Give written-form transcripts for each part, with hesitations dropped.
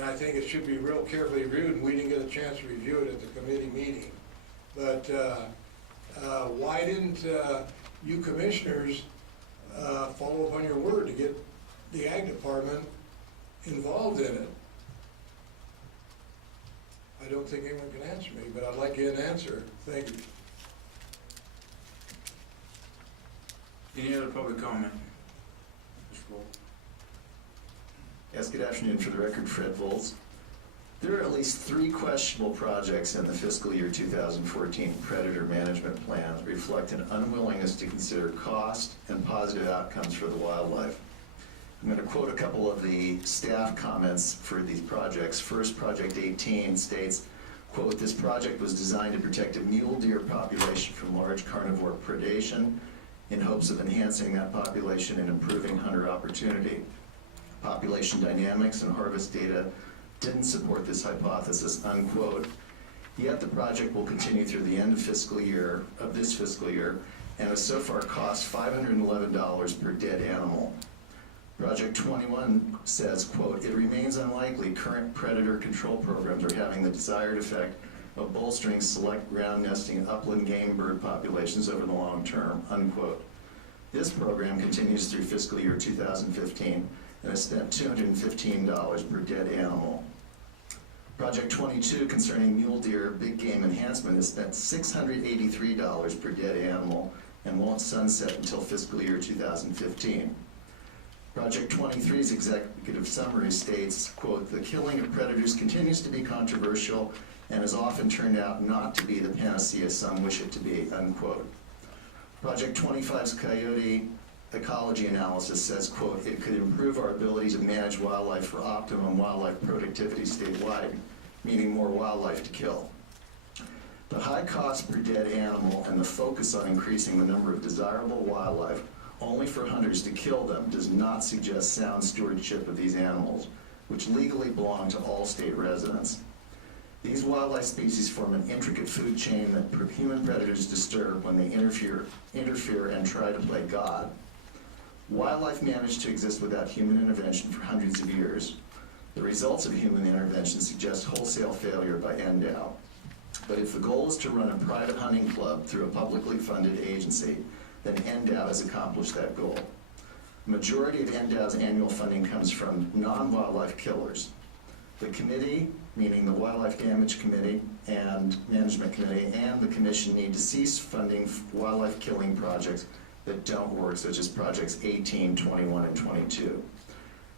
and I think it should be real carefully reviewed, and we didn't get a chance to review it at the committee meeting. But why didn't you commissioners follow up on your word to get the Ag Department involved in it? I don't think anyone can answer me, but I'd like to get an answer. Thank you. Any other public comment? Yes, good afternoon. For the record, Fred Volz. There are at least 3 questionable projects in the fiscal year 2014 Predator Management Plan that reflect an unwillingness to consider cost and positive outcomes for the wildlife. I'm going to quote a couple of the staff comments for these projects. First, Project 18 states, quote, "This project was designed to protect a mule deer population from large carnivore predation in hopes of enhancing that population and improving hunter opportunity. Population dynamics and harvest data didn't support this hypothesis," unquote. Yet the project will continue through the end of this fiscal year and has so far cost $511 per dead animal. Project 21 says, quote, "It remains unlikely current predator control programs are having the desired effect of bolstering select ground nesting upland game bird populations over the long term," unquote. This program continues through fiscal year 2015 and has spent $215 per dead animal. Project 22 concerning mule deer big game enhancement has spent $683 per dead animal and won't sunset until fiscal year 2015. Project 23's executive summary states, quote, "The killing of predators continues to be controversial and has often turned out not to be the panacea some wish it to be," unquote. Project 25's coyote ecology analysis says, quote, "It could improve our ability to manage wildlife for optimum wildlife productivity statewide, meaning more wildlife to kill. The high cost per dead animal and the focus on increasing the number of desirable wildlife only for hunters to kill them does not suggest sound stewardship of these animals, which legally belong to all state residents. These wildlife species form an intricate food chain that human predators disturb when they interfere and try to play God. Wildlife managed to exist without human intervention for hundreds of years. The results of human intervention suggest wholesale failure by NDOW. But if the goal is to run a private hunting club through a publicly funded agency, then NDOW has accomplished that goal. The majority of NDOW's annual funding comes from non-wildlife killers. The committee, meaning the Wildlife Damage Committee and Management Committee, and the Commission need to cease funding wildlife killing projects that don't work, such as projects 18, 21, and 22.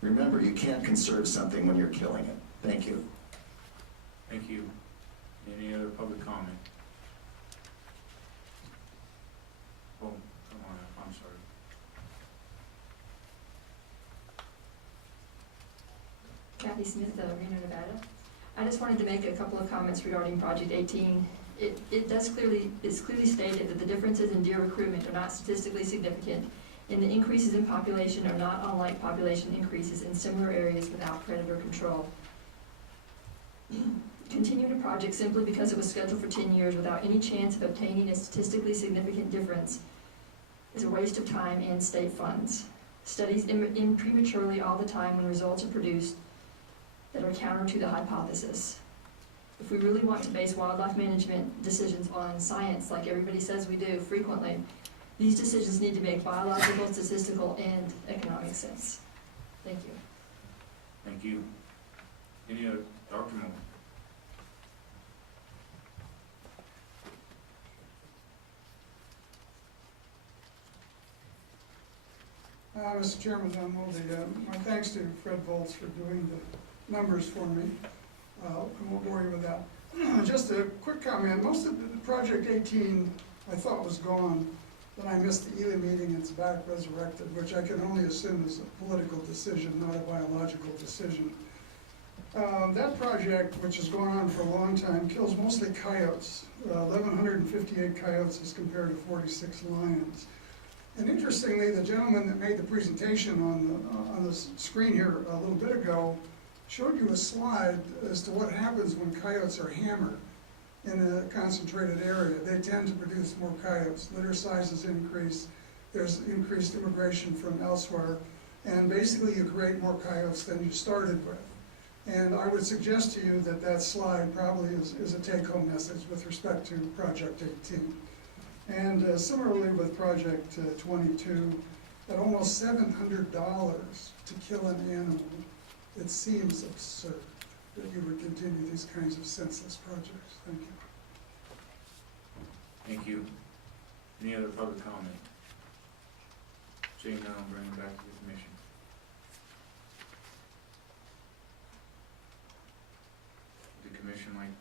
Remember, you can't conserve something when you're killing it. Thank you. Thank you. Any other public comment? Oh, come on, I'm sorry. Kathy Smith, Reno, Nevada. I just wanted to make a couple of comments regarding Project 18. It's clearly stated that the differences in deer recruitment are not statistically significant, and the increases in population are not unlike population increases in similar areas without predator control. Continuing a project simply because it was scheduled for 10 years without any chance of obtaining a statistically significant difference is a waste of time and state funds. Studies end prematurely all the time when results are produced that are counter to the hypothesis. If we really want to base wildlife management decisions on science, like everybody says we do frequently, these decisions need to make biological, statistical, and economic sense. Thank you. Thank you. Any other? Dr. Moore. Mr. Chairman, my thanks to Fred Volz for doing the numbers for me. I won't bore you with that. Just a quick comment. Most of the Project 18 I thought was gone. Then I missed the Ely meeting. It's back resurrected, which I can only assume is a political decision, not a biological decision. That project, which has gone on for a long time, kills mostly coyotes. 1,158 coyotes as compared to 46 lions. And interestingly, the gentleman that made the presentation on the screen here a little bit ago showed you a slide as to what happens when coyotes are hammered in a concentrated area. They tend to produce more coyotes. Litter sizes increase. There's increased immigration from elsewhere. And basically you create more coyotes than you started with. And I would suggest to you that that slide probably is a take-home message with respect to Project 18. And similarly with Project 22, at almost $700 to kill an animal, it seems absurd that you would continue these kinds of senseless projects. Thank you. Thank you. Any other public comment? Seeing none, I'll bring it back to the commission. Would the commission like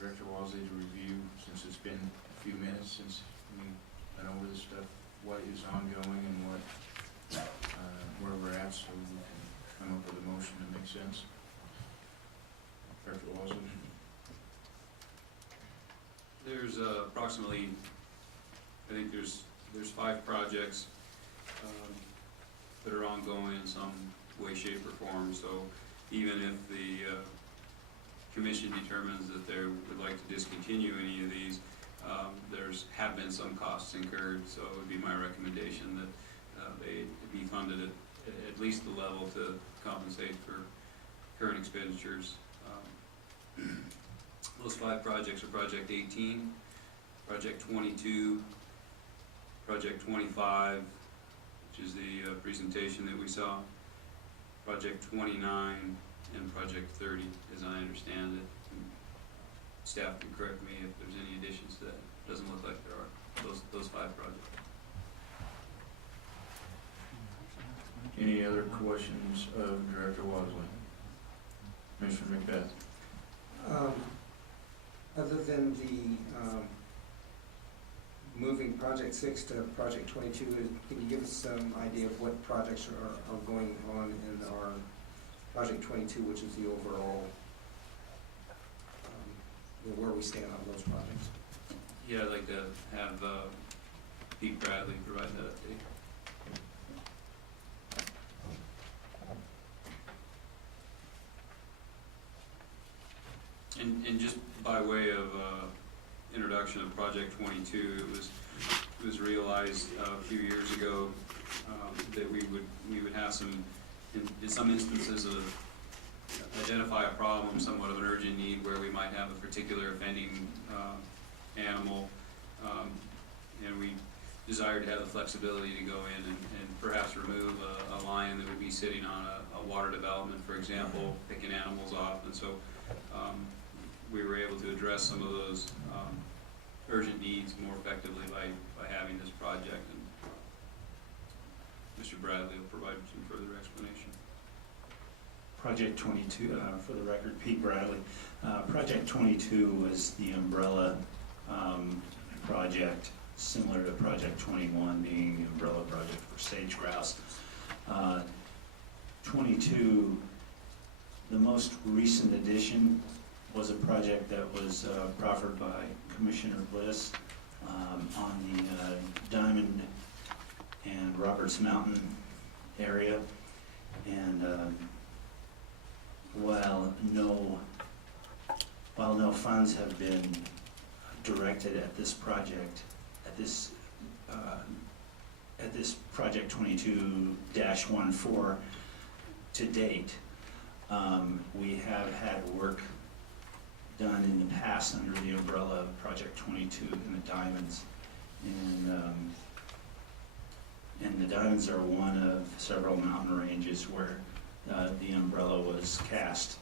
Director Walsley to review, since it's been a few minutes since we went over this stuff, what is ongoing and what, where we're at, so we can come up with a motion that makes sense? Director Walsley? There's approximately, I think there's 5 projects that are ongoing in some way, shape, or form. So even if the commission determines that they would like to discontinue any of these, have been some costs incurred. So it would be my recommendation that they be funded at least the level to compensate for current expenditures. Those 5 projects are Project 18, Project 22, Project 25, which is the presentation that we saw, Project 29, and Project 30, as I understand it. And staff can correct me if there's any additions to that. It doesn't look like there are, those 5 projects. Any other questions of Director Walsley? Commissioner McBeath? Other than the moving Project 6 to Project 22, can you give us some idea of what projects are going on in our Project 22, which is the overall, where we stand on those projects? Yeah, I'd like to have Pete Bradley provide that update. And just by way of introduction of Project 22, it was realized a few years ago that we would have some, in some instances, identify a problem, somewhat of an urgent need, where we might have a particular offending animal, and we desired to have the flexibility to go in and perhaps remove a lion that would be sitting on a water development, for example, picking animals off, and so we were able to address some of those urgent needs more effectively by having this project, and Mr. Bradley will provide some further explanation. Project 22, for the record, Pete Bradley. Project 22 was the umbrella project, similar to Project 21 being the umbrella project for sage grouse. 22, the most recent addition, was a project that was proffered by Commissioner Bliss on the Diamond and Roberts Mountain area. And while no funds have been directed at this project, at this Project 22-14 to date, we have had work done in the past under the umbrella of Project 22 in the Diamonds. And the Diamonds are one of several mountain ranges where the umbrella was cast.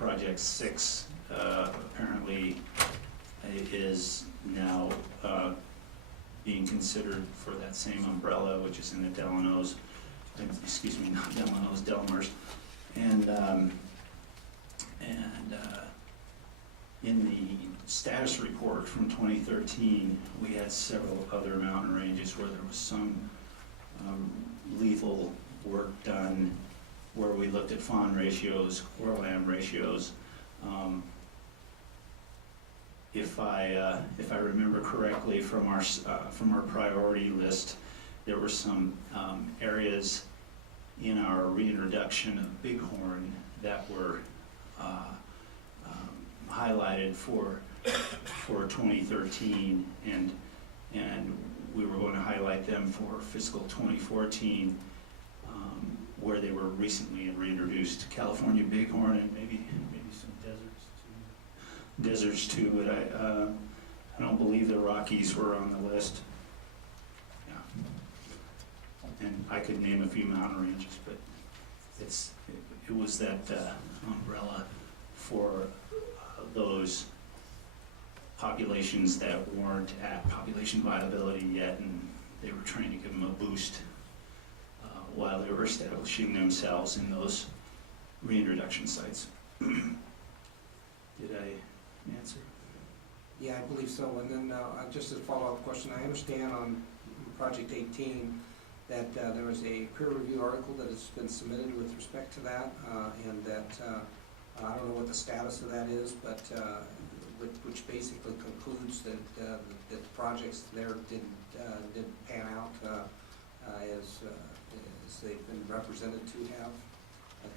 Project 6 apparently is now being considered for that same umbrella, which is in the Delanos, excuse me, not Delanos, Delmars. And in the status report from 2013, we had several other mountain ranges where there was some lethal work done, where we looked at fawn ratios, core-lamb ratios. If I remember correctly from our priority list, there were some areas in our reintroduction of bighorn that were highlighted for 2013, and we were going to highlight them for fiscal 2014. where they were recently reintroduced, California bighorn and maybe some deserts too, but I don't believe the Rockies were on the list. Yeah. And I could name a few mountain ranges, but it was that umbrella for those populations that weren't at population viability yet, and they were trying to give them a boost while they were establishing themselves in those reintroduction sites. Did I answer? Yeah, I believe so. And then just as a follow-up question, I understand on Project 18 that there was a peer review article that has been submitted with respect to that, and that I don't know what the status of that is, but which basically concludes that the projects there didn't pan out as they've been represented to have.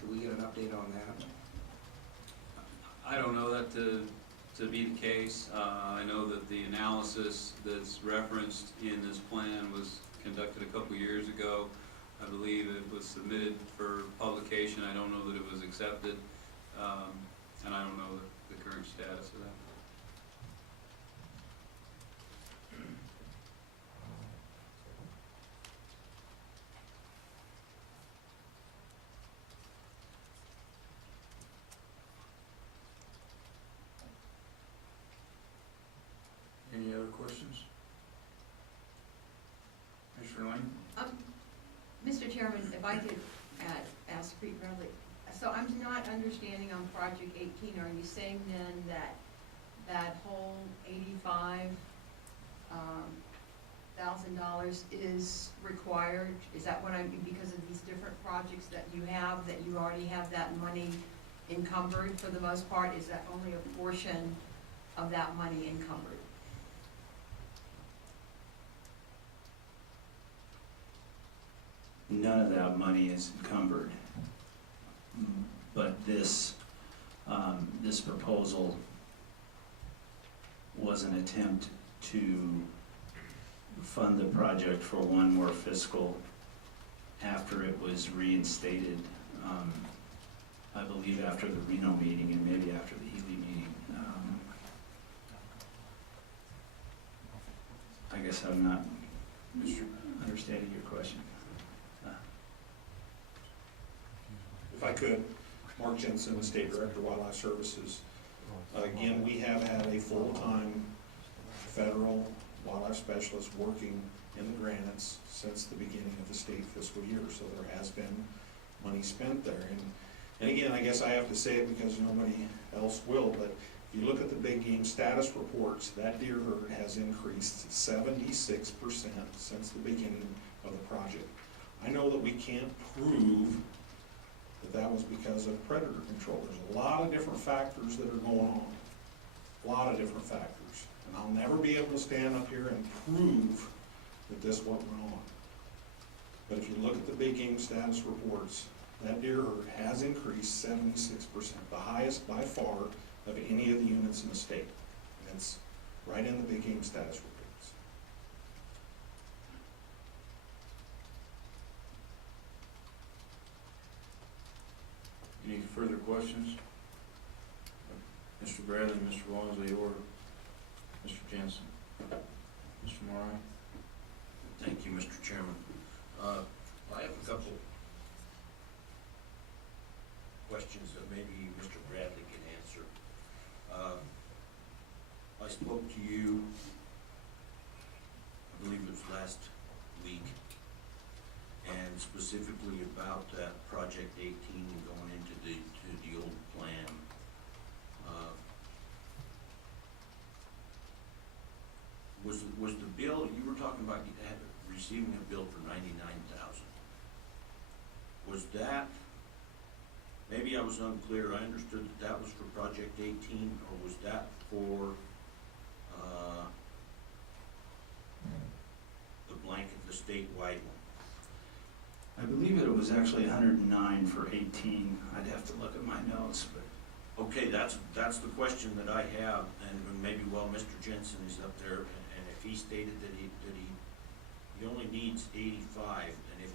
Could we get an update on that? I don't know that to be the case. I know that the analysis that's referenced in this plan was conducted a couple years ago. I believe it was submitted for publication. I don't know that it was accepted, and I don't know the current status of that. Any other questions? Mr. Lane? Mr. Chairman, if I could ask Pete Bradley, so I'm not understanding on Project 18, are you saying then that whole $85,000 is required? Is that what I mean, because of these different projects that you have, that you already have that money encumbered for the most part? Is that only a portion of that money encumbered? None of that money is encumbered, but this proposal was an attempt to fund the project for one more fiscal after it was reinstated, I believe after the Reno meeting and maybe after the Healy meeting. I guess I'm not understanding your question. If I could, Mark Jensen, the State Director of Wildlife Services. Again, we have had a full-time federal wildlife specialist working in the granites since the beginning of the state fiscal year, so there has been money spent there. And again, I guess I have to say it because nobody else will, but if you look at the big game status reports, that deer herd has increased 76% since the beginning of the project. I know that we can't prove that was because of predator control. There's a lot of different factors that are going on. A lot of different factors. And I'll never be able to stand up here and prove that this went on. But if you look at the big game status reports, that deer herd has increased 76%, the highest by far of any of the units in the state. And it's right in the big game status reports. Any further questions? Mr. Bradley, Mr. Walmsley, or Mr. Jensen? Mr. Morrow? Thank you, Mr. Chairman. I have a couple questions that maybe Mr. Bradley can answer. I spoke to you, I believe it was last week, and specifically about that Project 18 and going into the old plan. Was the bill, you were talking about receiving a bill for $99,000. Was that, maybe I was unclear, I understood that was for Project 18, or was that for the blanket, the statewide one? I believe it was actually 109 for 18. I'd have to look at my notes, but. Okay, that's the question that I have, and maybe while Mr. Jensen is up there, and if he stated that he he only needs 85, and if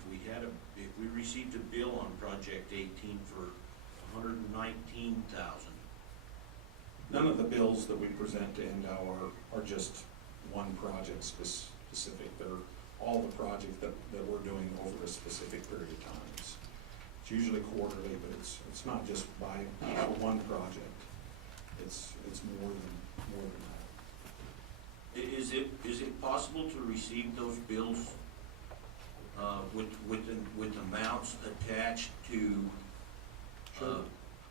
we received a bill on project 18 for 119,000. None of the bills that we present to NDOW are just one project specific. They're all the projects that we're doing over a specific period of time. It's usually quarterly, but it's not just by one project. It's more than that. Is it possible to receive those bills with amounts attached to? Sure.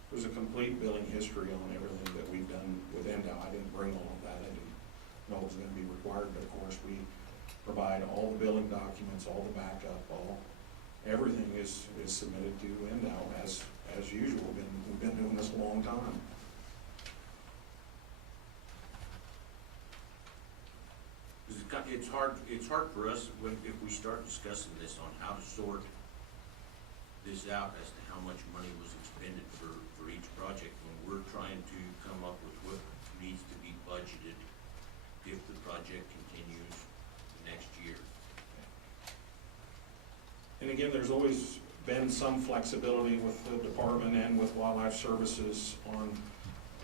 There's a complete billing history on everything that we've done with NDOW. I didn't bring all of that. I didn't know it was gonna be required, but of course, we provide all the billing documents, all the backup, everything is submitted to NDOW as usual. We've been doing this a long time. It's hard for us if we start discussing this on how to sort this out as to how much money was expended for each project when we're trying to come up with what needs to be budgeted if the project continues next year. And again, there's always been some flexibility with the department and with Wildlife Services on,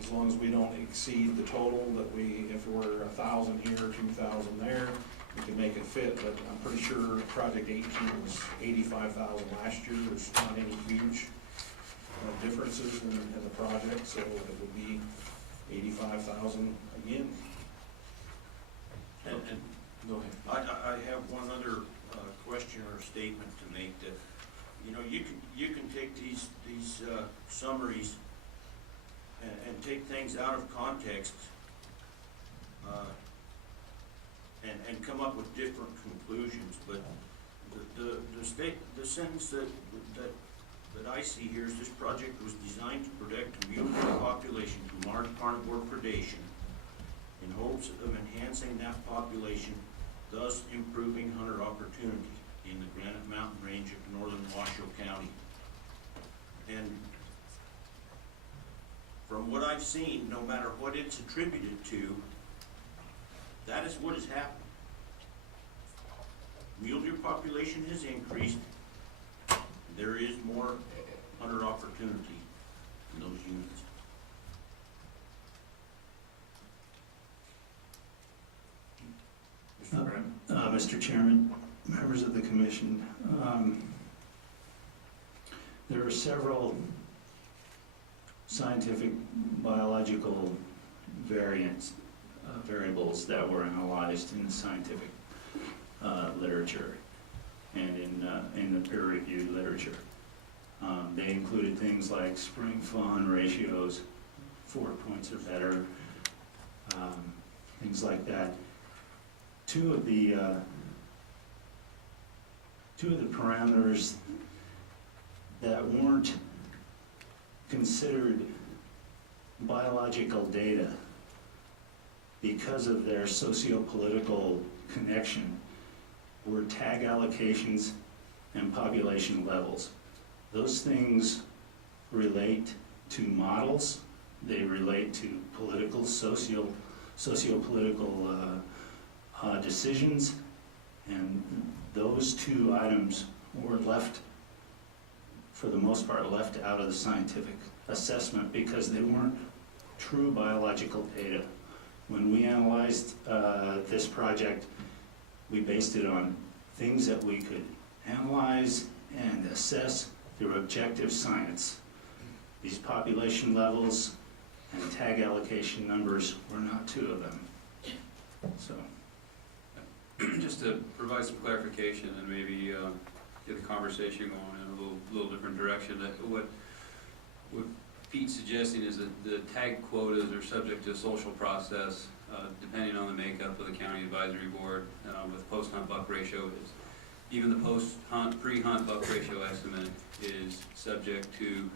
as long as we don't exceed the total that if we're 1,000 here, 2,000 there, we can make it fit, but I'm pretty sure project 18 was 85,000 last year. There's not any huge differences in the project, so it would be 85,000 again. And Go ahead. I have one other question or statement to make that, you can take these summaries and take things out of context and come up with different conclusions, but the sentence that I see here is this project was designed to protect a mule population from large carnivore predation in hopes of enhancing that population, thus improving hunter opportunity in the Granite Mountain Range of northern Washoe County. And from what I've seen, no matter what it's attributed to, that is what has happened. Mule deer population has increased. There is more hunter opportunity in those units. Mr. Chairman, members of the commission, there are several scientific biological variables that were analyzed in the scientific literature and in the peer-reviewed literature. They included things like spring fawn ratios, 4 points or better, things like that. Two of the parameters that weren't considered biological data because of their socio-political connection were tag allocations and population levels. Those things relate to models, they relate to political, socio-political decisions, and those two items were left, for the most part, left out of the scientific assessment because they weren't true biological data. When we analyzed this project, we based it on things that we could analyze and assess through objective science. These population levels and tag allocation numbers were not two of them. So, Just to provide some clarification and maybe get the conversation going in a little different direction, that what Pete's suggesting is that the tag quotas are subject to a social process depending on the makeup of the county advisory board with post-hunt buck ratio. Even the post-hunt, pre-hunt buck ratio estimate is subject to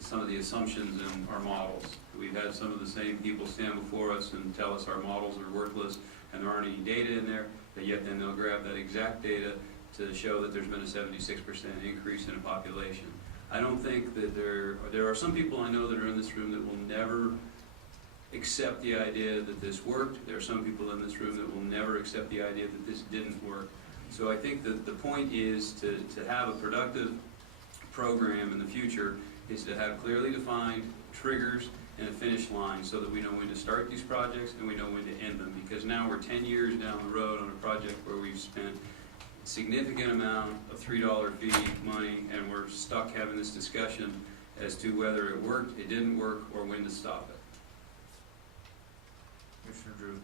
some of the assumptions in our models. We've had some of the same people stand before us and tell us our models are worthless and there aren't any data in there, but yet then they'll grab that exact data to show that there's been a 76% increase in a population. I don't think that there are some people I know that are in this room that will never accept the idea that this worked. There are some people in this room that will never accept the idea that this didn't work. So I think that the point is to have a productive program in the future is to have clearly defined triggers and a finish line so that we know when to start these projects and we know when to end them. Because now we're 10 years down the road on a project where we've spent a significant amount of $3 fee money and we're stuck having this discussion as to whether it worked, it didn't work, or when to stop it. Commissioner Drew.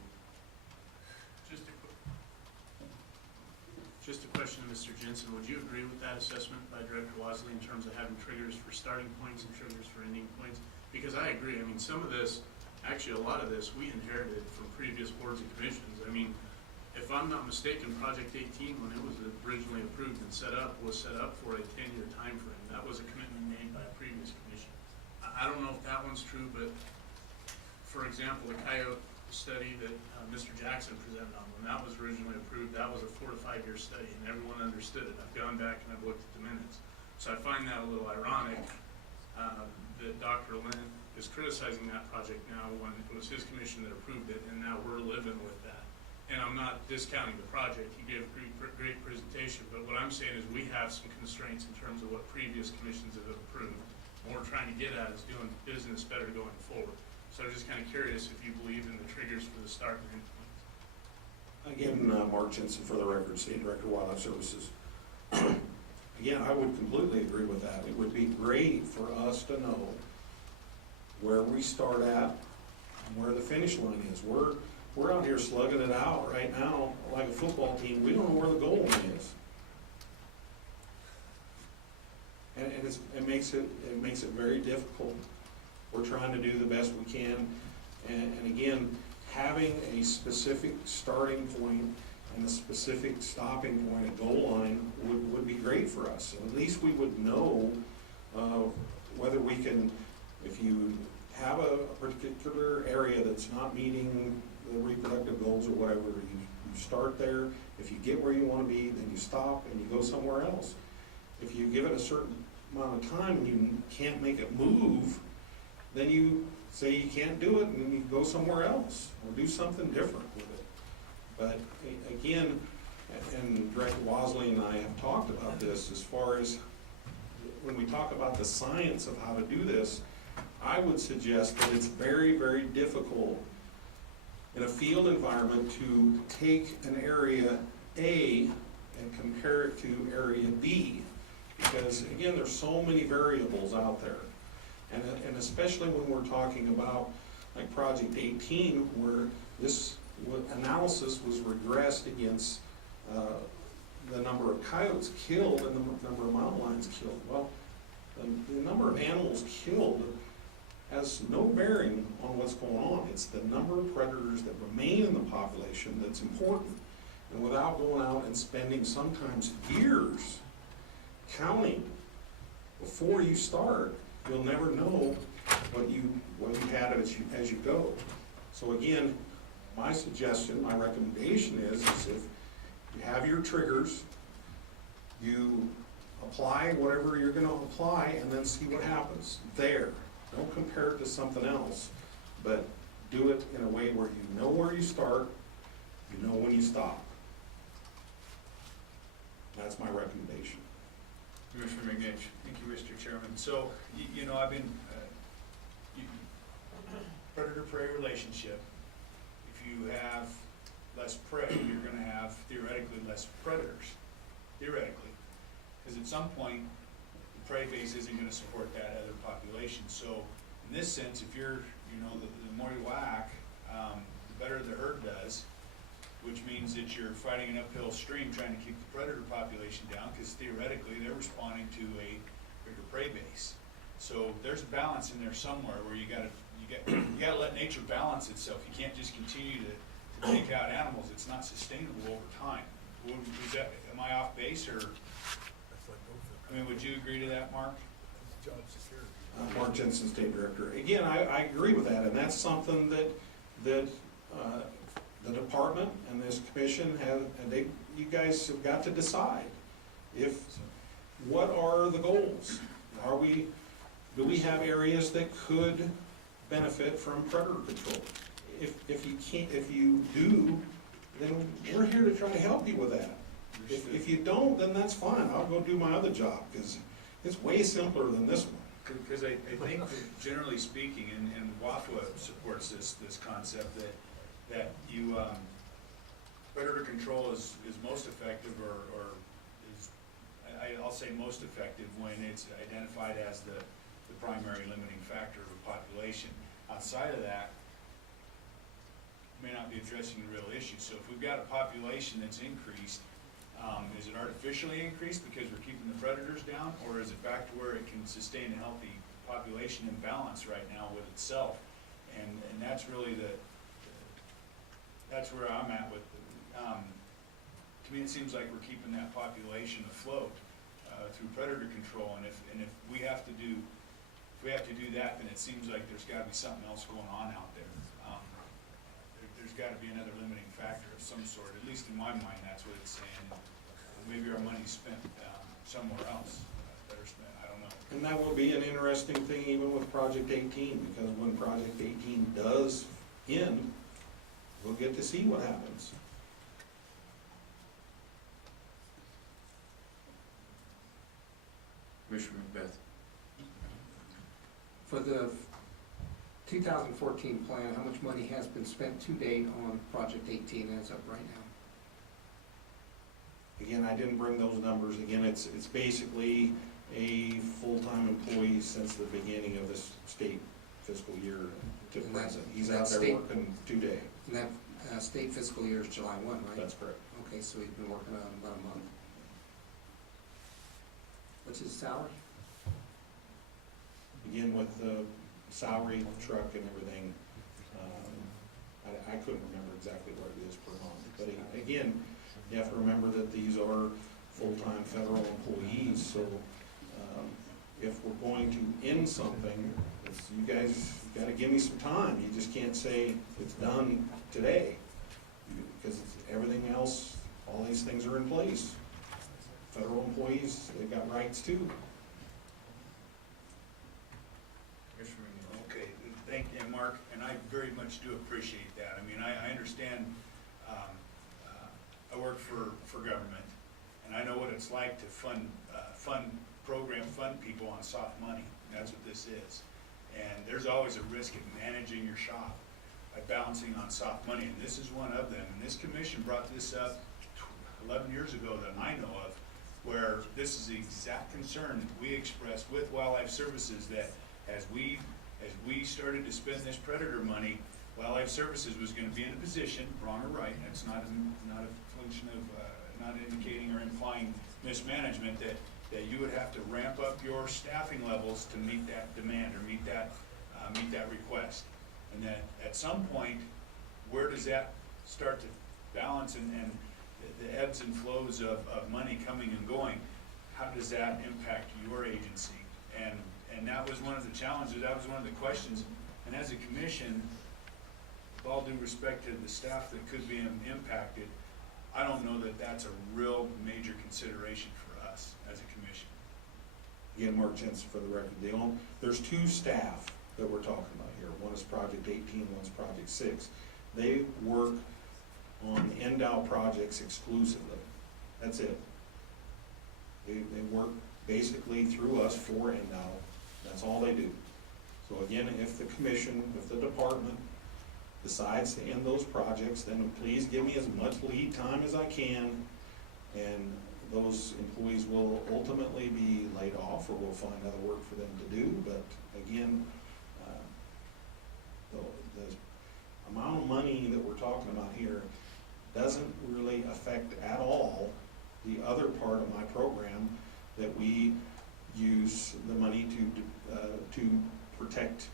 Just a question, Mr. Jensen, would you agree with that assessment by Director Wasley in terms of having triggers for starting points and triggers for ending points? Because I agree, I mean, some of this, actually a lot of this, we inherited from previous boards and commissions. I mean, if I'm not mistaken, Project 18, when it was originally approved and set up, was set up for a 10-year time frame. That was a commitment made by a previous commission. I don't know if that one's true, but for example, the coyote study that Mr. Jackson presented on, when that was originally approved, that was a 4 to 5 year study, and everyone understood it. I've gone back and I've looked at the minutes. So I find that a little ironic that Dr. Lynn is criticizing that project now when it was his commission that approved it, and now we're living with that. And I'm not discounting the project. He gave a great presentation, but what I'm saying is we have some constraints in terms of what previous commissions have approved. What we're trying to get at is doing business better going forward. So I'm just kind of curious if you believe in the triggers for the start and end points. Again, Mark Jensen for the record, State Director of Wildlife Services. Again, I would completely agree with that. It would be great for us to know where we start at and where the finish line is. We're out here slugging it out right now like a football team. We don't know where the goal line is. And it makes it very difficult. We're trying to do the best we can. And again, having a specific starting point and a specific stopping point, a goal line, would be great for us. At least we would know whether we can, if you have a particular area that's not meeting the reproductive goals or whatever, you start there. If you get where you want to be, then you stop and you go somewhere else. If you give it a certain amount of time and you can't make it move, then you say you can't do it and you go somewhere else or do something different with it. But again, and Director Wasley and I have talked about this as far as when we talk about the science of how to do this, I would suggest that it's very, very difficult in a field environment to take an area A and compare it to area B. Because again, there's so many variables out there. And especially when we're talking about like Project 18, where this analysis was regressed against the number of coyotes killed and the number of mountain lions killed. Well, the number of animals killed has no bearing on what's going on. It's the number of predators that remain in the population that's important. And without going out and spending sometimes years counting before you start, you'll never know what you had as you go. So again, my suggestion, my recommendation is if you have your triggers, you apply whatever you're going to apply and then see what happens there. Don't compare it to something else, but do it in a way where you know where you start, you know when you stop. That's my recommendation. Commissioner McNich. Thank you, Mr. Chairman. So, you know, I've been, predator-prey relationship. If you have less prey, you're gonna have theoretically less predators, theoretically. Because at some point, the prey base isn't gonna support that other population. So, in this sense, if you're, you know, the more you whack, the better the herd does, which means that you're fighting an uphill stream trying to keep the predator population down, because theoretically they're responding to a bigger prey base. So there's a balance in there somewhere where you gotta let nature balance itself. You can't just continue to take out animals. It's not sustainable over time. Am I off base, or? I mean, would you agree to that, Mark? Mark Jensen, State Director. Again, I agree with that, and that's something that the department and this commission you guys have got to decide. What are the goals? Do we have areas that could benefit from predator control? If you do, then we're here to try to help you with that. If you don't, then that's fine, I'll go do my other job, because it's way simpler than this one. Because I think that generally speaking, and WAFA supports this concept that you, predator control is most effective or is, I'll say most effective when it's identified as the primary limiting factor of a population. Outside of that, may not be addressing the real issue. So if we've got a population that's increased, is it artificially increased because we're keeping the predators down, or is it back to where it can sustain a healthy population imbalance right now with itself? And that's really that's where I'm at with, to me, it seems like we're keeping that population afloat through predator control, and if we have to do that, then it seems like there's gotta be something else going on out there. There's gotta be another limiting factor of some sort, at least in my mind, that's what it's saying. Maybe our money's spent somewhere else, better spent, I don't know. And that will be an interesting thing even with Project 18, because when Project 18 does end, we'll get to see what happens. Commissioner McBeath. For the 2014 plan, how much money has been spent to date on Project 18 as of right now? Again, I didn't bring those numbers. Again, it's basically a full-time employee since the beginning of this state fiscal year to And that- present. He's and out that there state- working 2 days. And that state fiscal year is July 1, right? That's correct. Okay, so he's been working on about a month. What's his salary? Again, with the salary, truck and everything, I couldn't remember exactly what it is per month. But again, you have to remember that these are full-time federal employees, so if we're going to end something, you guys gotta give me some time. You just can't say it's done today, because everything else, all these things are in place. Federal employees, they've got rights too. Commissioner McBeath. Okay, thank you, Mark, and I very much do appreciate that. I mean, I understand, I work for government, and I know what it's like to fund people on soft money. That's what this is. And there's always a risk of managing your shop by balancing on soft money, and this is one of them. And this commission brought this up 11 years ago that I know of, where this is the exact concern that we expressed with Wildlife Services, that as we started to spend this predator money, Wildlife Services was gonna be in a position, wrong or right, that's not a function of, not indicating or implying mismanagement, that you would have to ramp up your staffing levels to meet that demand or meet that request. And that at some point, where does that start to balance, and the ebbs and flows of money coming and going, how does that impact your agency? And that was one of the challenges, that was one of the questions. And as a commission, with all due respect to the staff that could be impacted, I don't know that that's a real major consideration for us as a commission. Again, Mark Jensen for the record, there's 2 staff that we're talking about here. One is Project 18, one's Project 6. They work on NDOW projects exclusively. That's it. They work basically through us for NDOW. That's all they do. So again, if the commission, if the department decides to end those projects, then please give me as much lead time as I can, and those employees will ultimately be laid off, or we'll find other work for them to do. But again, the amount of money that we're talking about here doesn't really affect at all the other part of my program, that we use the money to protect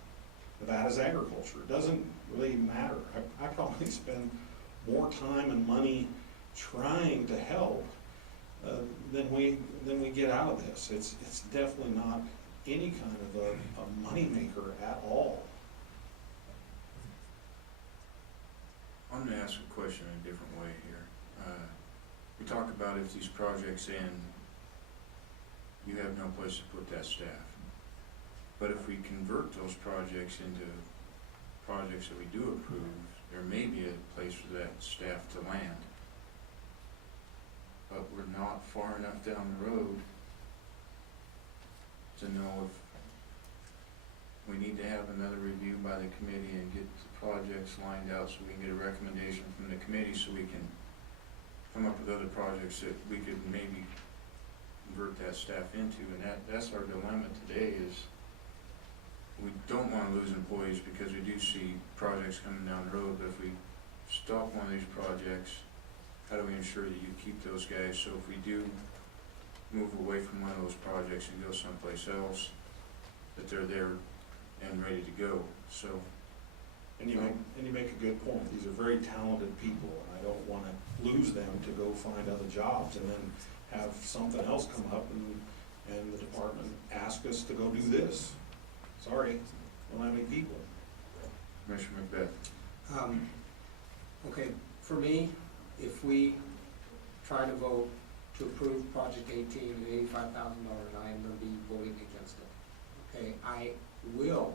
Nevada's agriculture. It doesn't really matter. I probably spend more time and money trying to help than we get out of this. It's definitely not any kind of a moneymaker at all. I'm gonna ask a question in a different way here. We talk about if these projects end, you have no place to put that staff. But if we convert those projects into projects that we do approve, there may be a place for that staff to land. but we're not far enough down the road to know if we need to have another review by the committee and get the projects lined out so we can get a recommendation from the committee so we can come up with other projects that we could maybe convert that staff into. And that's our dilemma today is we don't want to lose employees because we do see projects coming down the road, but if we stop one of these projects, how do we ensure that you keep those guys? So if we do move away from one of those projects and go someplace else, that they're there and ready to go. So, And you make a good point. These are very talented people, and I don't want to lose them to go find other jobs and then have something else come up and the department ask us to go do this. Sorry, don't have any people. Commissioner McBeath. Okay, for me, if we try to vote to approve Project 18 at $85,000, I am going to be voting against it. Okay, I will,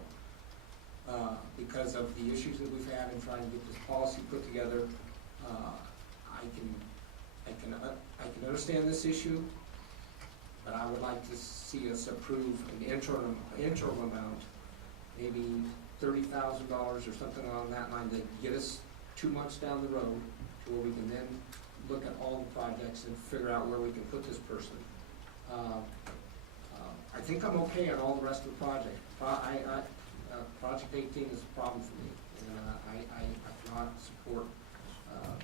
because of the issues that we've had in trying to get this policy put together, I can understand this issue, but I would like to see us approve an interim amount, maybe $30,000 or something along that line, to get us 2 months down the road to where we can then look at all the projects and figure out where we can put this person. I think I'm okay on all the rest of the project. Project 18 is a problem for me, and I cannot support, at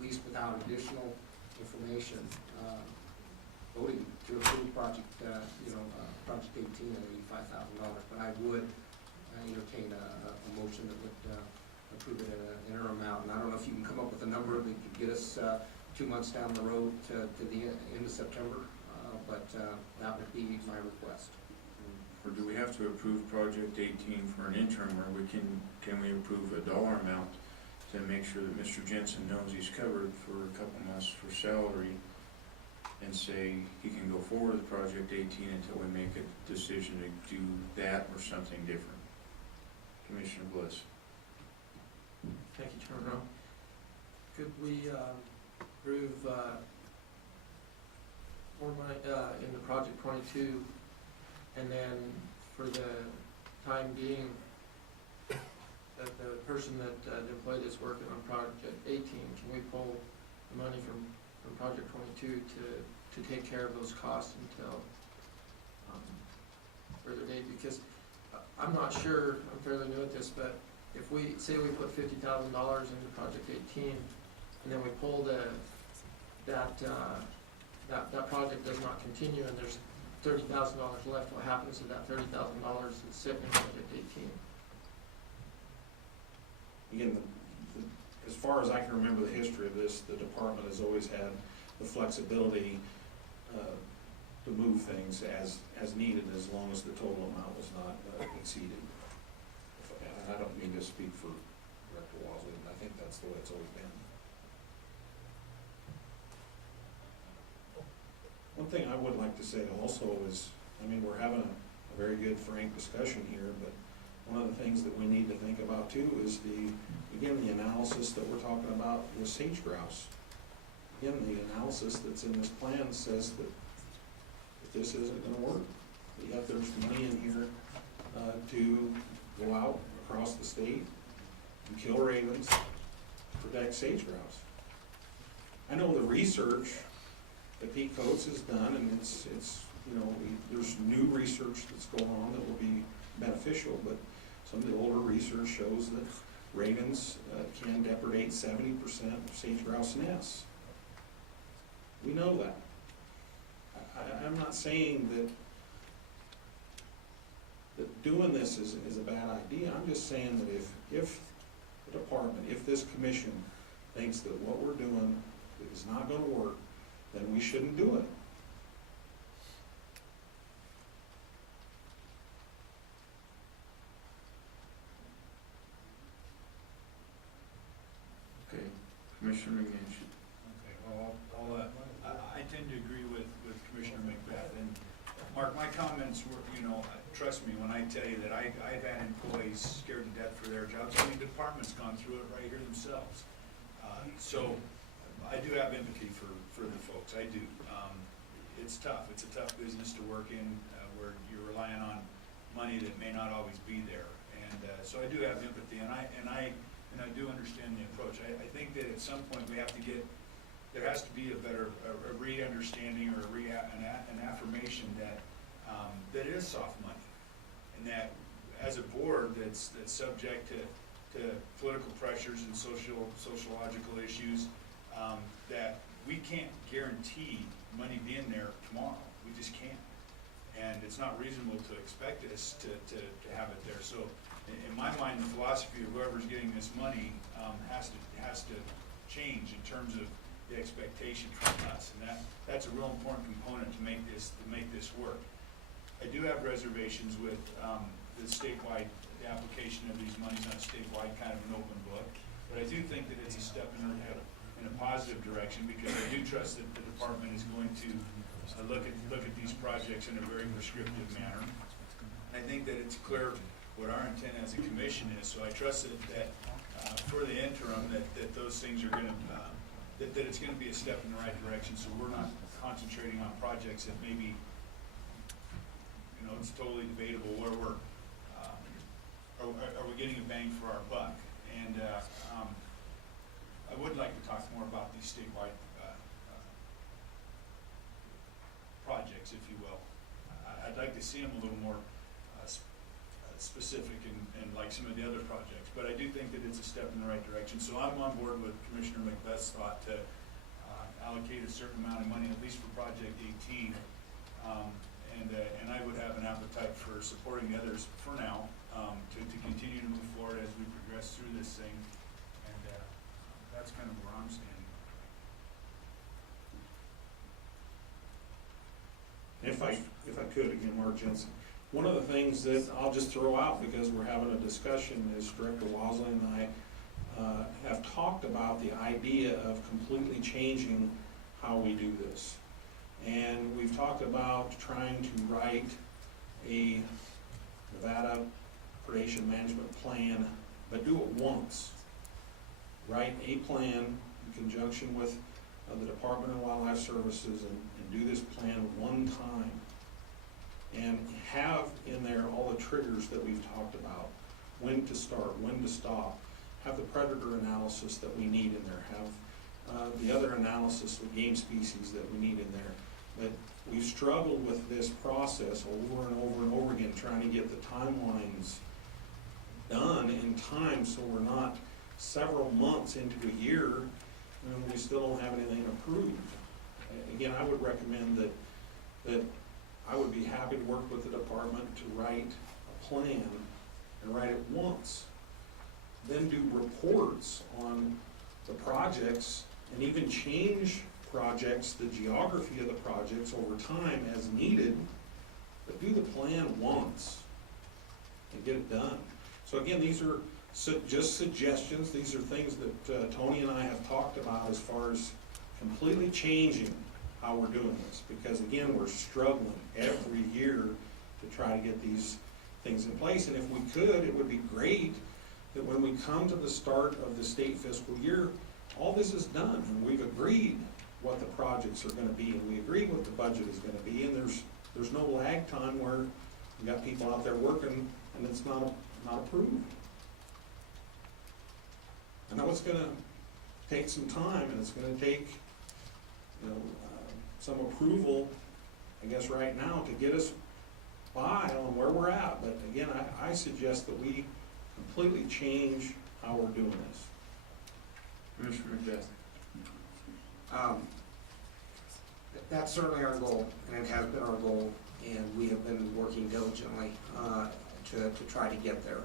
least without additional information, voting to approve Project 18 at $85,000. But I would entertain a motion that would approve it at an interim amount. And I don't know if you can come up with a number that could get us 2 months down the road to the end of September, but that would be my request. Or do we have to approve Project 18 for an interim, or can we approve a dollar amount to make sure that Mr. Jensen knows he's covered for a couple months for salary, and say he can go forward with Project 18 until we make a decision to do that or something different? Commissioner Bliss. Thank you, Chairman Rowe. Could we approve more money in the Project 22, and then for the time being, that the person that the employee that's working on Project 18, can we pull the money from Project 22 to take care of those costs until further date? Because I'm not sure, I'm fairly new at this, but if we say we put $50,000 into Project 18, and then we pull that project does not continue, and there's $30,000 left, what happens to that $30,000 that's sitting in Project 18? Again, as far as I can remember the history of this, the department has always had the flexibility to move things as needed, as long as the total amount was not exceeded. And I don't mean to speak for Director Walsley, but I think that's the way it's always been. One thing I would like to say also is, we're having a very good, frank discussion here, but one of the things that we need to think about too is the analysis that we're talking about with sage grouse. Again, the analysis that's in this plan says that this isn't gonna work, yet there's money in here to go out across the state and kill ravens, protect sage grouse. I know the research that Pete Coates has done, and it's there's new research that's going on that will be beneficial, but some of the older research shows that ravens can depredate 70% of sage grouse nests. We know that. I'm not saying that doing this is a bad idea. I'm just saying that if the department, if this commission thinks that what we're doing is not going to work, then we shouldn't do it. Okay, Commissioner McGinnis. Okay, well, I tend to agree with Commissioner McBeath, and Mark, my comments were, trust me when I tell you that I've had employees scared to death for their jobs. The department's gone through it right here themselves. So I do have empathy for the folks, I do. It's tough, it's a tough business to work in, where you're relying on money that may not always be there. And so I do have empathy, and I do understand the approach. I think that at some point we have to get, there has to be a better, a re-understanding or an affirmation that, that it is soft money. And that as a board that's subject to political pressures and sociological issues, that we can't guarantee money being there tomorrow. We just can't. And it's not reasonable to expect us to have it there. So in my mind, the philosophy of whoever's getting this money has to change in terms of the expectation from us. And that's a real important component to make this work. I do have reservations with the statewide, the application of these monies on a statewide kind of an open book. But I do think that it's a step in a positive direction, because I do trust that the department is going to look at these projects in a very prescriptive manner. And I think that it's clear what our intent as a commission is, so I trust that for the interim, that those things are gonna, that it's gonna be a step in the right direction, so we're not concentrating on projects that maybe, you know, it's totally debatable where are we getting a bang for our buck? And I would like to talk more about these statewide projects, if you will. I'd like to see them a little more specific and like some of the other projects, but I do think that it's a step in the right direction. So I'm on board with Commissioner McBeath's thought to allocate a certain amount of money, at least for Project 18, and I would have an appetite for supporting the others for now, to continue to move forward as we progress through this thing, and that's kind of where I'm standing. If I could, again, Mark Jensen, one of the things that I'll just throw out, because we're having a discussion, is Director Wasley and I have talked about the idea of completely changing how we do this. And we've talked about trying to write a Nevada Predation Management Plan, but do it once. Write a plan in conjunction with the Department of Wildlife Services and do this plan one time. And have in there all the triggers that we've talked about, when to start, when to stop, have the predator analysis that we need in there, have the other analysis of game species that we need in there. But we've struggled with this process over and over and over again, trying to get the timelines done in time so we're not several months into a year and we still don't have anything approved. Again, I would recommend that I would be happy to work with the department to write a plan and write it once. Then do reports on the projects and even change projects, the geography of the projects over time as needed, but do the plan once and get it done. So again, these are just suggestions. These are things that Tony and I have talked about as far as completely changing how we're doing this, because again, we're struggling every year to try to get these things in place. And if we could, it would be great that when we come to the start of the state fiscal year, all this is done and we've agreed what the projects are going to be and we agree what the budget is going to be, and there's no lag time where we got people out there working and it's not approved. I know it's going to take some time and it's going to take, you know, some approval, I guess, right now to get us by on where we're at. But again, I suggest that we completely change how we're doing this. Commissioner McBeath. That's certainly our goal, and it has been our goal, and we have been working diligently to try to get there.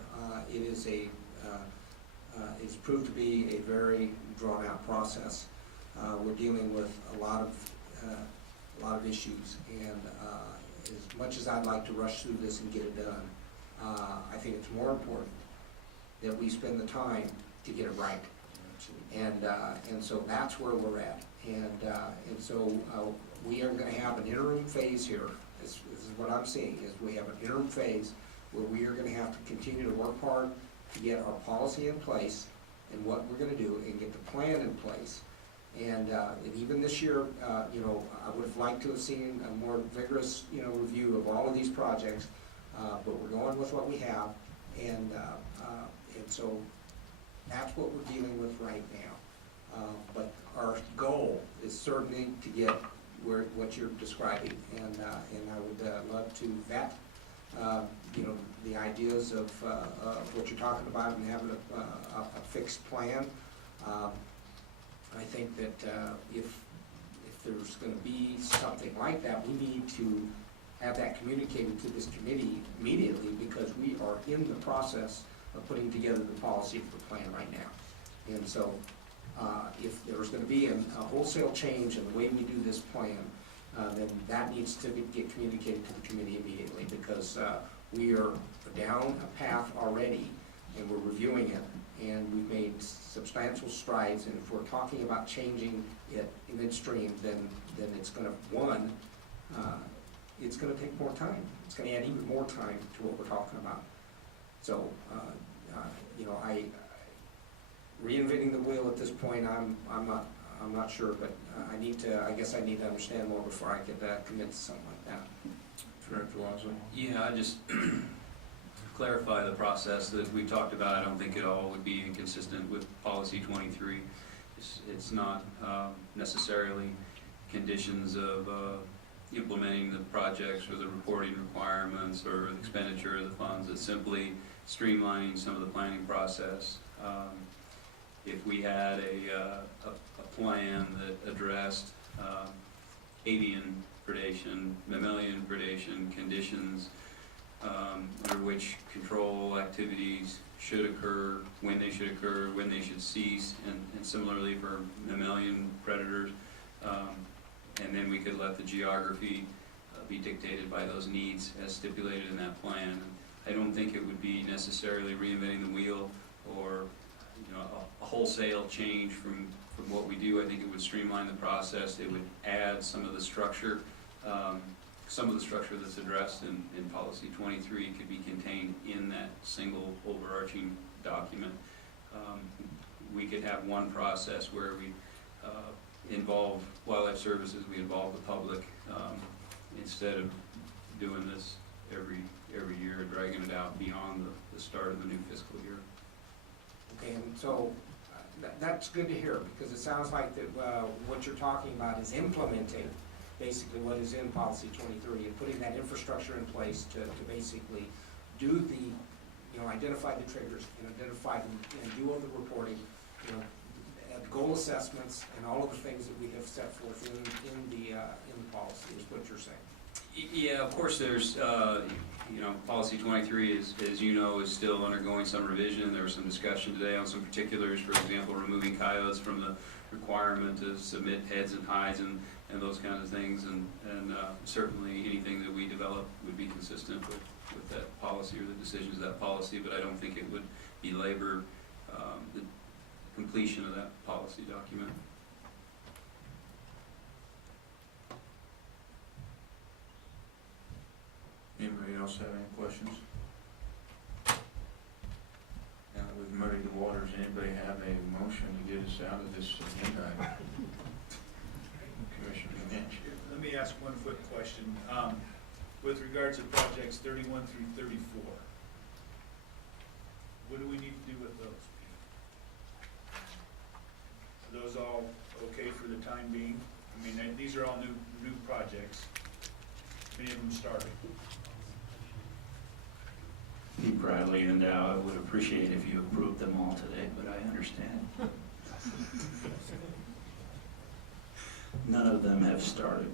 It's proved to be a very drawn-out process. We're dealing with a lot of issues, and as much as I'd like to rush through this and get it done, I think it's more important that we spend the time to get it right. And so that's where we're at. And so we are going to have an interim phase here. This is what I'm seeing, is we have an interim phase where we are going to have to continue to work hard to get our policy in place and what we're going to do and get the plan in place. And even this year, you know, I would have liked to have seen a more vigorous, you know, review of all of these projects, but we're going with what we have, and so that's what we're dealing with right now. But our goal is certainly to get what you're describing, and I would love to vet, you know, the ideas of what you're talking about and having a fixed plan. I think that if there's going to be something like that, we need to have that communicated to this committee immediately, because we are in the process of putting together the policy for the plan right now. And so if there's going to be a wholesale change in the way we do this plan, then that needs to get communicated to the committee immediately, because we are down a path already, and we're reviewing it, and we've made substantial strides, and if we're talking about changing it in midstream, then it's going to, it's going to take more time. It's going to add even more time to what we're talking about. So, you know, reinventing the wheel at this point, I'm not sure, but I guess I need to understand more before I could commit to something like that. Director Wasley? Yeah, I just clarify the process that we talked about. I don't think it all would be inconsistent with policy 23. It's not necessarily conditions of implementing the projects or the reporting requirements or the expenditure of the funds. It's simply streamlining some of the planning process. If we had a plan that addressed avian predation, mammalian predation conditions, under which control activities should occur, when they should cease, and similarly for mammalian predators, and then we could let the geography be dictated by those needs as stipulated in that plan. I don't think it would be necessarily reinventing the wheel or, you know, a wholesale change from what we do. I think it would streamline the process. It would add some of the structure that's addressed in policy 23 could be contained in that single overarching document. We could have one process where we involve wildlife services, we involve the public, instead of doing this every year and dragging it out beyond the start of the new fiscal year. Okay, and so that's good to hear, because it sounds like that what you're talking about is implementing basically what is in policy 23 and putting that infrastructure in place to basically do the, you know, identify the triggers and identify them and do all the reporting, you know, goal assessments and all of the things that we have set forth in the policy is what you're saying. Yeah, of course there's, you know, policy 23 is, as you know, is still undergoing some revision. There was some discussion today on some particulars, for example, removing coyotes from the requirement to submit heads and hides and those kinds of things, and certainly anything that we develop would be consistent with that policy or the decisions of that policy, but I don't think it would belabor the completion of that policy document. Anybody else have any questions? Now that we've muddied the waters, anybody have a motion to get us out of this agenda item? Commissioner Lynch. Let me ask one quick question. With regards to projects 31 through 34, what do we need to do with those? Are those all okay for the time being? I mean, these are all new projects, many of them starting. Pete Bradley, and I would appreciate if you approved them all today, but I understand. None of them have started.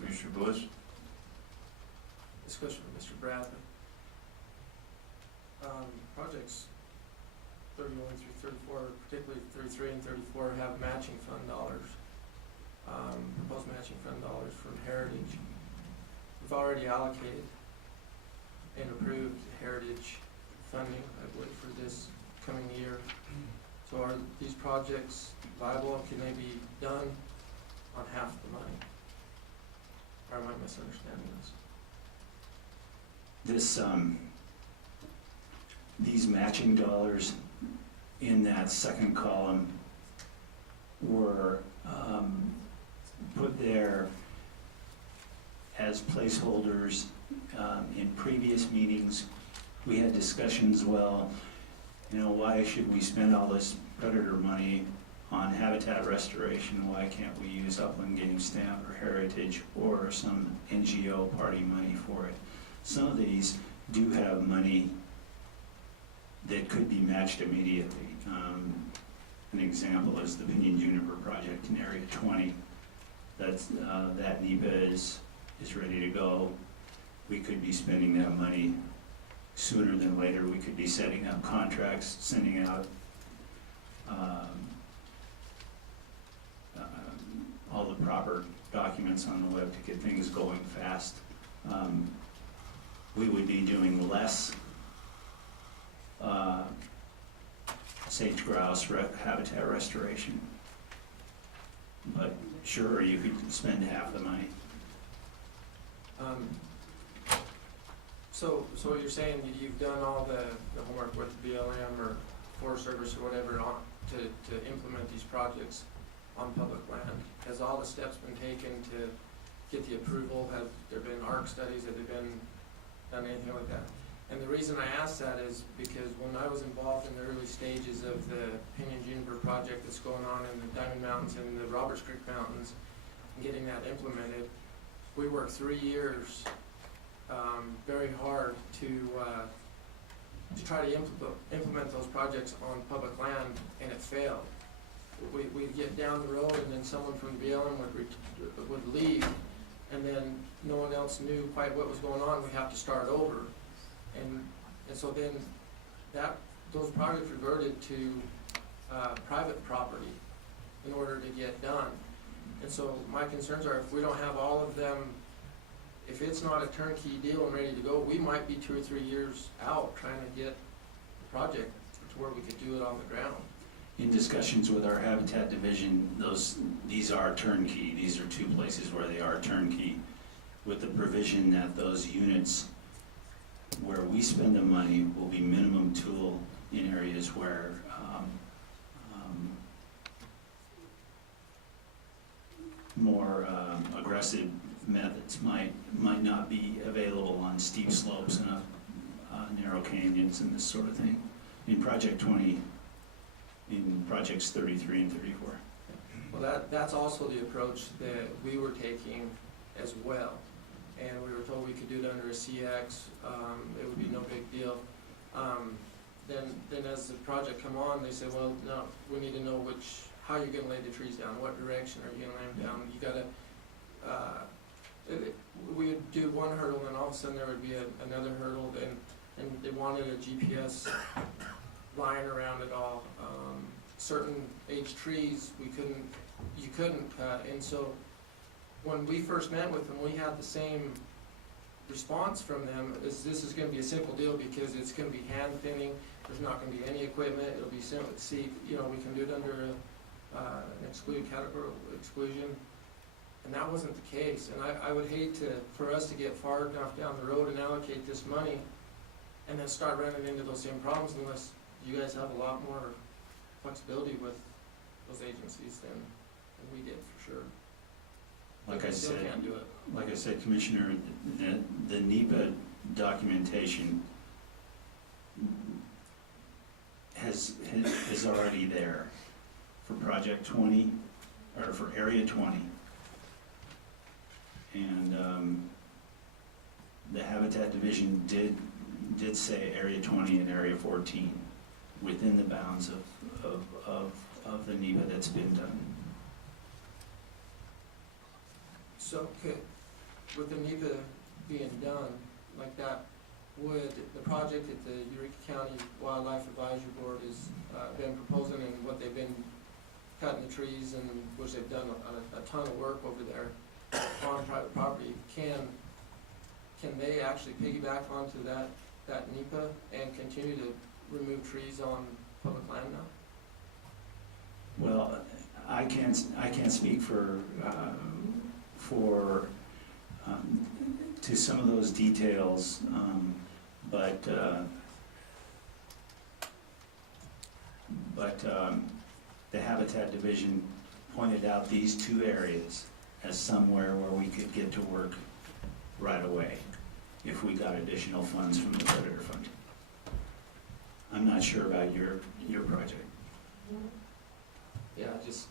Commissioner Bliss? This question for Mr. Bradley. Projects 31 through 34, particularly 33 and 34, have matching fund dollars, proposed matching fund dollars from Heritage. We've already allocated and approved Heritage funding, I believe, for this coming year. So are these projects viable? Can they be done on half the money? Or am I misunderstanding this? These matching dollars in that second column were put there as placeholders. In previous meetings, we had discussions, well, why should we spend all this predator money on habitat restoration? Why can't we use upland game stamp or heritage or some NGO party money for it? Some of these do have money that could be matched immediately. An example is the Pinyon Juniper project in Area 20. That NEPA is ready to go. We could be spending that money sooner than later. We could be setting up contracts, sending out all the proper documents on the web to get things going fast. We would be doing less sage grouse habitat restoration. But sure, you could spend half the money. So you're saying that you've done all the homework with BLM or Forest Service or whatever to implement these projects on public land? Has all the steps been taken to get the approval? Have there been ARC studies? Have they been done anything like that? And the reason I ask that is because when I was involved in the early stages of the Pinyon Juniper project that's going on in the Diamond Mountains and the Roberts Creek Mountains, and getting that implemented, we worked 3 years very hard to try to implement those projects on public land, and it failed. We'd get down the road, and then someone from BLM would leave, and then no one else knew quite what was going on. We'd have to start over, and so then those projects reverted to private property in order to get done. And so my concerns are, if we don't have all of them, if it's not a turnkey deal and ready to go, we might be 2 or 3 years out trying to get the project to where we could do it on the ground. In discussions with our Habitat Division, these are turnkey. These are 2 places where they are turnkey, with the provision that those units where we spend the money will be minimum tool in areas where more aggressive methods might not be available on steep slopes and narrow canyons and this sort of thing. In Project 20, in Projects 33 and 34. Well, that's also the approach that we were taking as well. And we were told we could do it under a CX, it would be no big deal. Then as the project come on, they said, well, no, we need to know how you're gonna lay the trees down, what direction are you gonna lay them down. You gotta, we would do one hurdle, and all of a sudden there would be another hurdle, and they wanted a GPS line around it all. Certain age trees you couldn't cut, and so when we first met with them, we had the same response from them, this is gonna be a simple deal because it's gonna be hand thinning, there's not gonna be any equipment, it'll be simple, we can do it under an excluded category exclusion. And that wasn't the case, and I would hate for us to get far enough down the road and allocate this money and then start running into those same problems unless you guys have a lot more flexibility with those agencies than we did, for sure. Like I still said, can't do it. like I said, Commissioner, the NEPA documentation is already there for Project 20, or for Area 20. And the Habitat Division did say Area 20 and Area 14 within the bounds of the NEPA that's been done. So, with the NEPA being done like that, would the project that the Eureka County Wildlife Advisory Board has been proposing, and what they've been cutting the trees, and which they've done a ton of work over there on private property, can they actually piggyback onto that NEPA and continue to remove trees on public land now? Well, I can't speak for, to some of those details, but the Habitat Division pointed out these two areas as somewhere where we could get to work right away if we got additional funds from the Predator Fund. I'm not sure about your project. Yeah, it just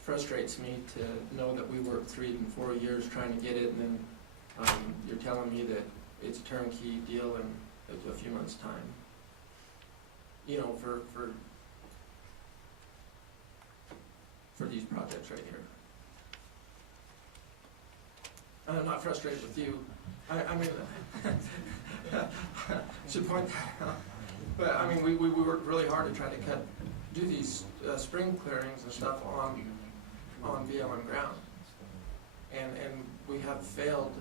frustrates me to know that we worked 3 and 4 years trying to get it, and then you're telling me that it's a turnkey deal in a few months' time. You know, for these projects right here. And I'm not frustrated with you. I mean, should point that out. But I mean, we worked really hard to try to do these spring clearings and stuff on BLM ground, and we have failed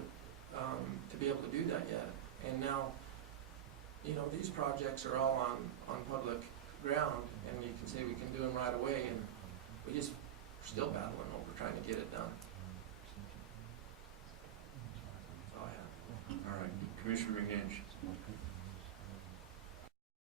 to be able to do that yet. And now, you know, these projects are all on public ground, and you can say we can do them right away, and we're still battling over trying to get it done. That's all I have. All right, Commissioner McGinch.